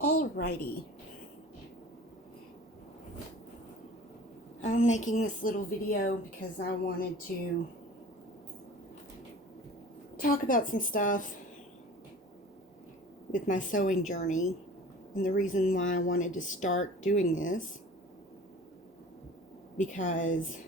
Alrighty, I'm making this little video because I wanted to talk about some stuff with my sewing journey and the reason why I wanted to start doing this, because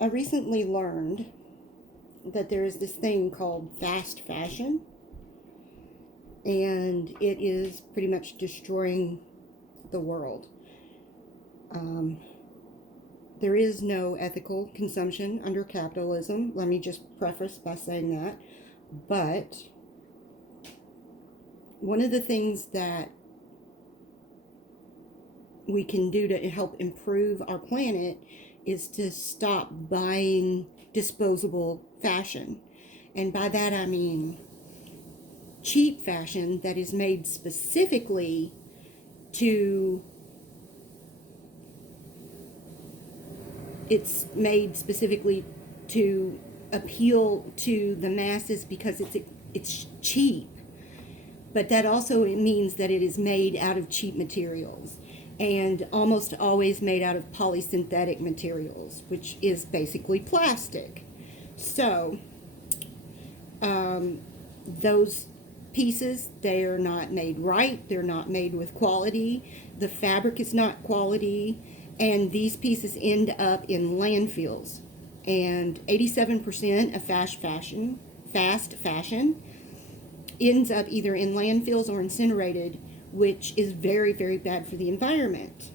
I recently learned that there is this thing called fast fashion, and it is pretty much destroying the world. There is no ethical consumption under capitalism. Let me just preface by saying that. But one of the things that we can do to help improve our planet is to stop buying disposable fashion. And by that I mean cheap fashion that is made specifically to appeal to the masses because it's cheap. But that also means that it is made out of cheap materials, and almost always made out of polysynthetic materials, which is basically plastic. So those pieces, they are not made right, they're not made with quality, the fabric is not quality, and these pieces end up in landfills. And 87% of fast fashion ends up either in landfills or incinerated, which is very, very bad for the environment.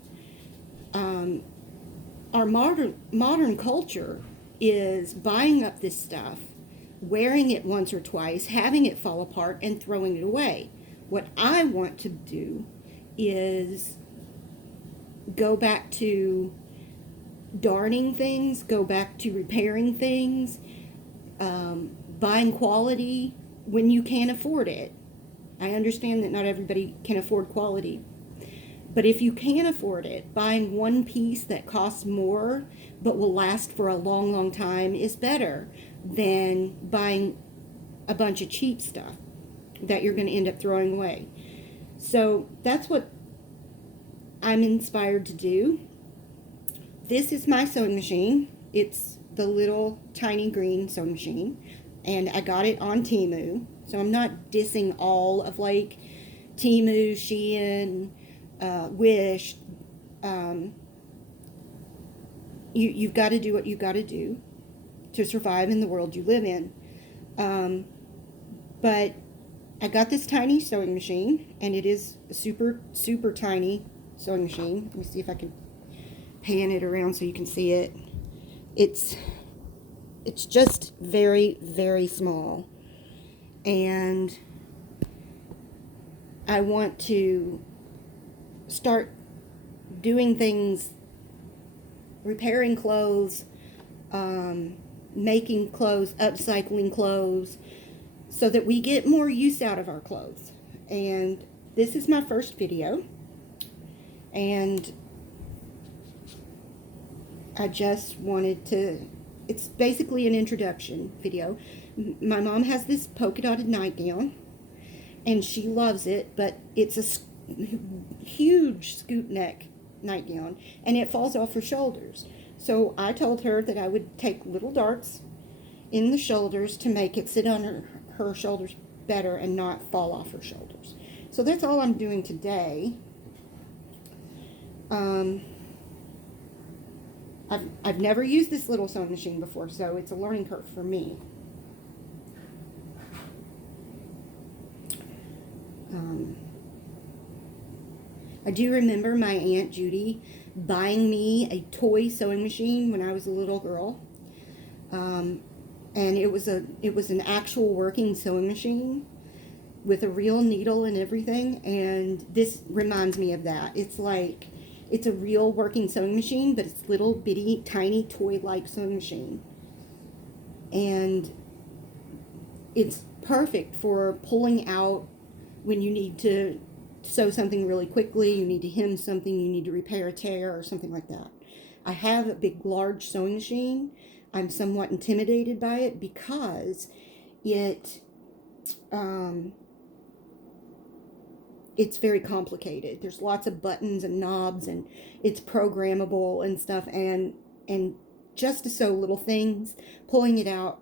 Our modern culture is buying up this stuff, wearing it once or twice, having it fall apart, and throwing it away. What I want to do is go back to darning things, go back to repairing things, buying quality when you can afford it. I understand that not everybody can afford quality, but if you can afford it, buying one piece that costs more but will last for a long, long time is better than buying a bunch of cheap stuff that you're going to end up throwing away. So that's what I'm inspired to do. This is my sewing machine. It's the little tiny green sewing machine, and I got it on Temu. So I'm not dissing all of like Temu, Shein, Wish. You've got to do what you got to do to survive in the world you live in. But I got this tiny sewing machine, and it is a super, super tiny sewing machine. Let me see if I can pan it around so you can see it. It's just very, very small. And I want to start doing things, repairing clothes, making clothes, upcycling clothes, so that we get more use out of our clothes. And this is my first video, and I just wanted to, it's basically an introduction video. My mom has this polka dotted nightgown, and she loves it, but it's a huge scoop neck nightgown, and it falls off her shoulders. So I told her that I would take little darts in the shoulders to make it sit on her shoulders better and not fall off her shoulders. So that's all I'm doing today. I've never used this little sewing machine before, so it's a learning curve for me. I do remember my Aunt Judy buying me a toy sewing machine when I was a little girl. And it was an actual working sewing machine with a real needle and everything, and this reminds me of that. It's like, it's a real working sewing machine, but it's little bitty tiny toy-like sewing machine. And it's perfect for pulling out when you need to sew something really quickly, you need to hem something, you need to repair a tear or something like that. I have a big, large sewing machine. I'm somewhat intimidated by it because it it's very complicated. There's lots of buttons and knobs, and it's programmable and stuff, and just to sew little things, pulling it out,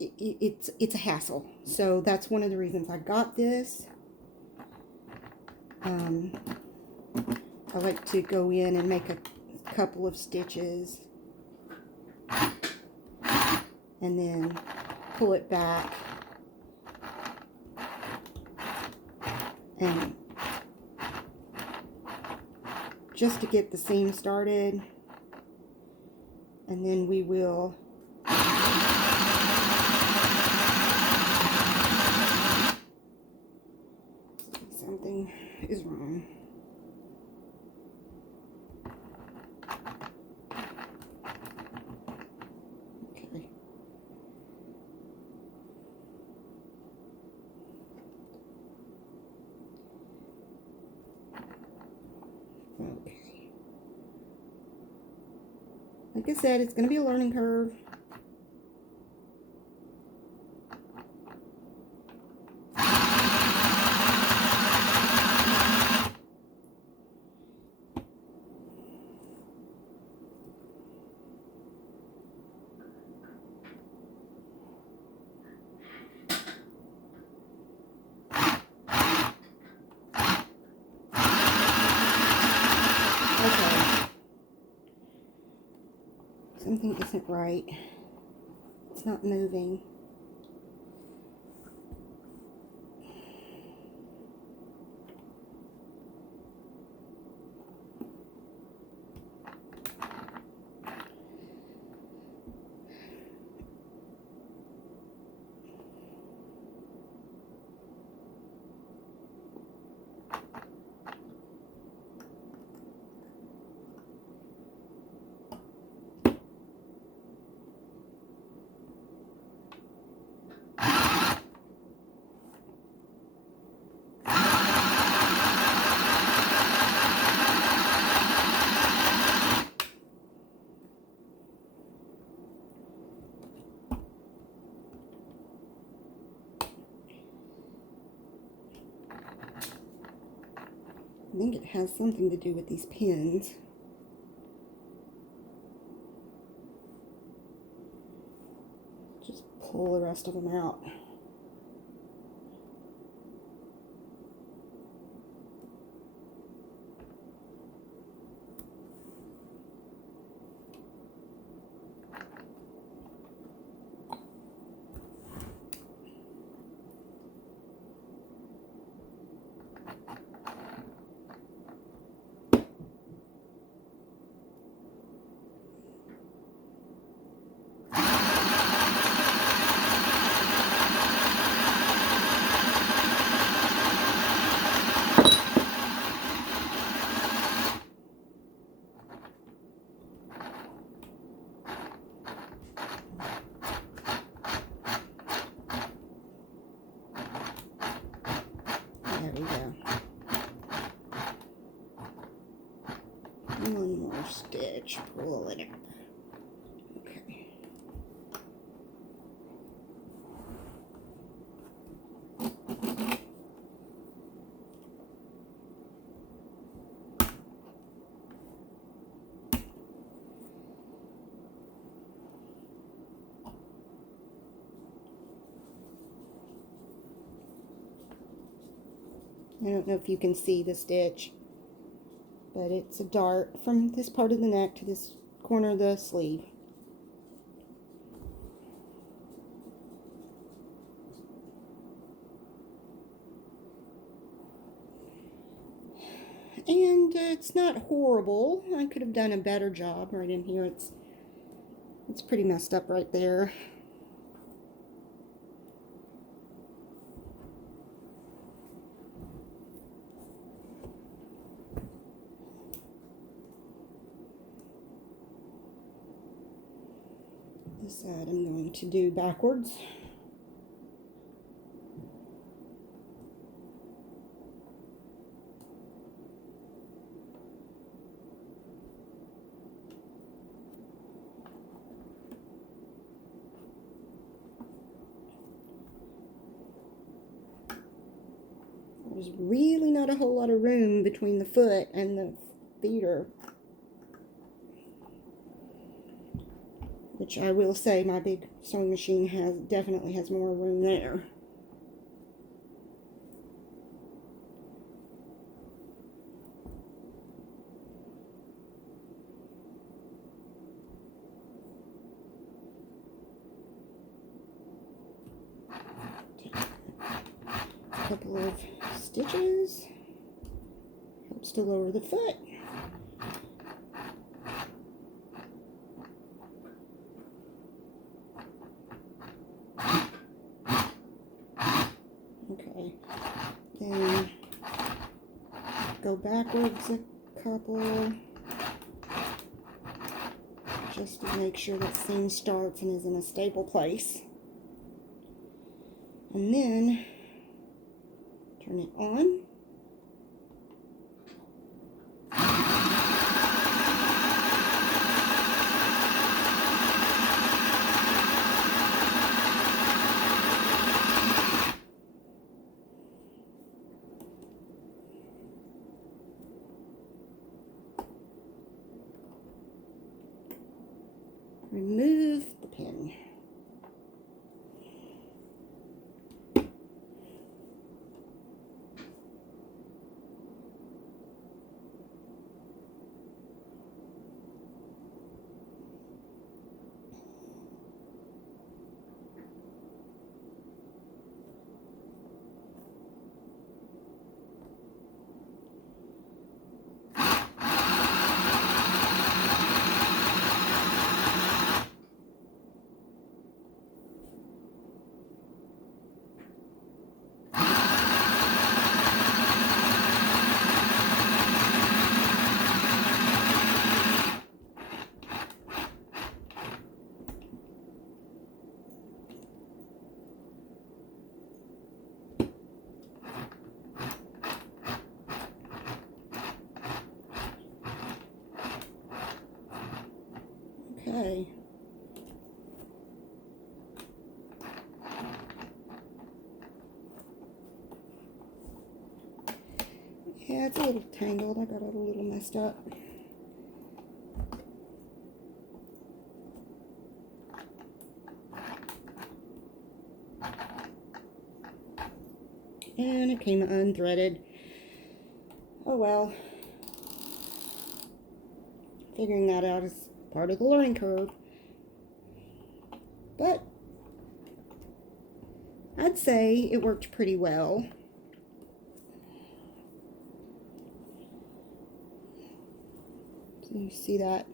it's a hassle. So that's one of the reasons I got this. I like to go in and make a couple of stitches and then pull it back and just to get the seam started, and then we will something is wrong. Okay. Okay. Like I said, it's going to be a learning curve. Okay. Something isn't right. It's not moving. I think it has something to do with these pins. Just pull the rest of them out. There we go. One more stitch, pull it up. Okay. I don't know if you can see the stitch, but it's a dart from this part of the neck to this corner of the sleeve. And it's not horrible. I could have done a better job right in here. It's pretty messed up right there. This side I'm going to do backwards. There's really not a whole lot of room between the foot and the feeder. Which I will say my big sewing machine definitely has more room there. A couple of stitches. Helps to lower the foot. Okay, then go backwards a couple, just to make sure that seam starts and is in a stable place. And then turn it on. Remove the pin. Okay. Yeah, it's a little tangled. I got it a little messed up. And it came unthreaded. Oh well. Figuring that out is part of the learning curve. But I'd say it worked pretty well. So you see that?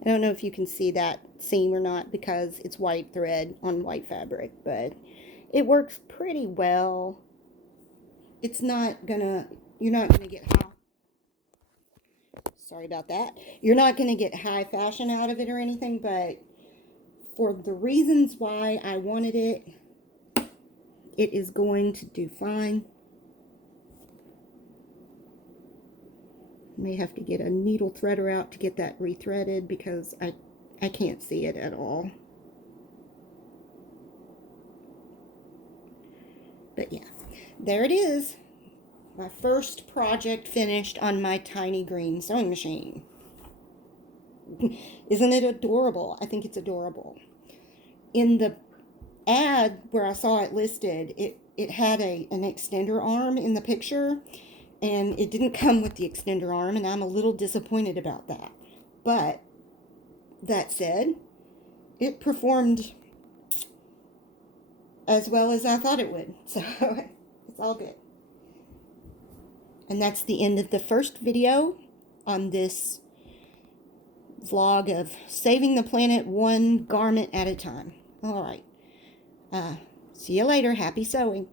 I don't know if you can see that seam or not because it's white thread on white fabric, but it works pretty well. It's not gonna, you're not gonna get high. Sorry about that. You're not gonna get high fashion out of it or anything, but for the reasons why I wanted it, it is going to do fine. May have to get a needle threader out to get that rethreaded because I can't see it at all. But yeah, there it is. My first project finished on my tiny green sewing machine. Isn't it adorable? I think it's adorable. In the ad where I saw it listed, it had an extender arm in the picture, and it didn't come with the extender arm, and I'm a little disappointed about that. But that said, it performed as well as I thought it would, so it's all good. And that's the end of the first video on this vlog of saving the planet one garment at a time. All right. See you later. Happy sewing.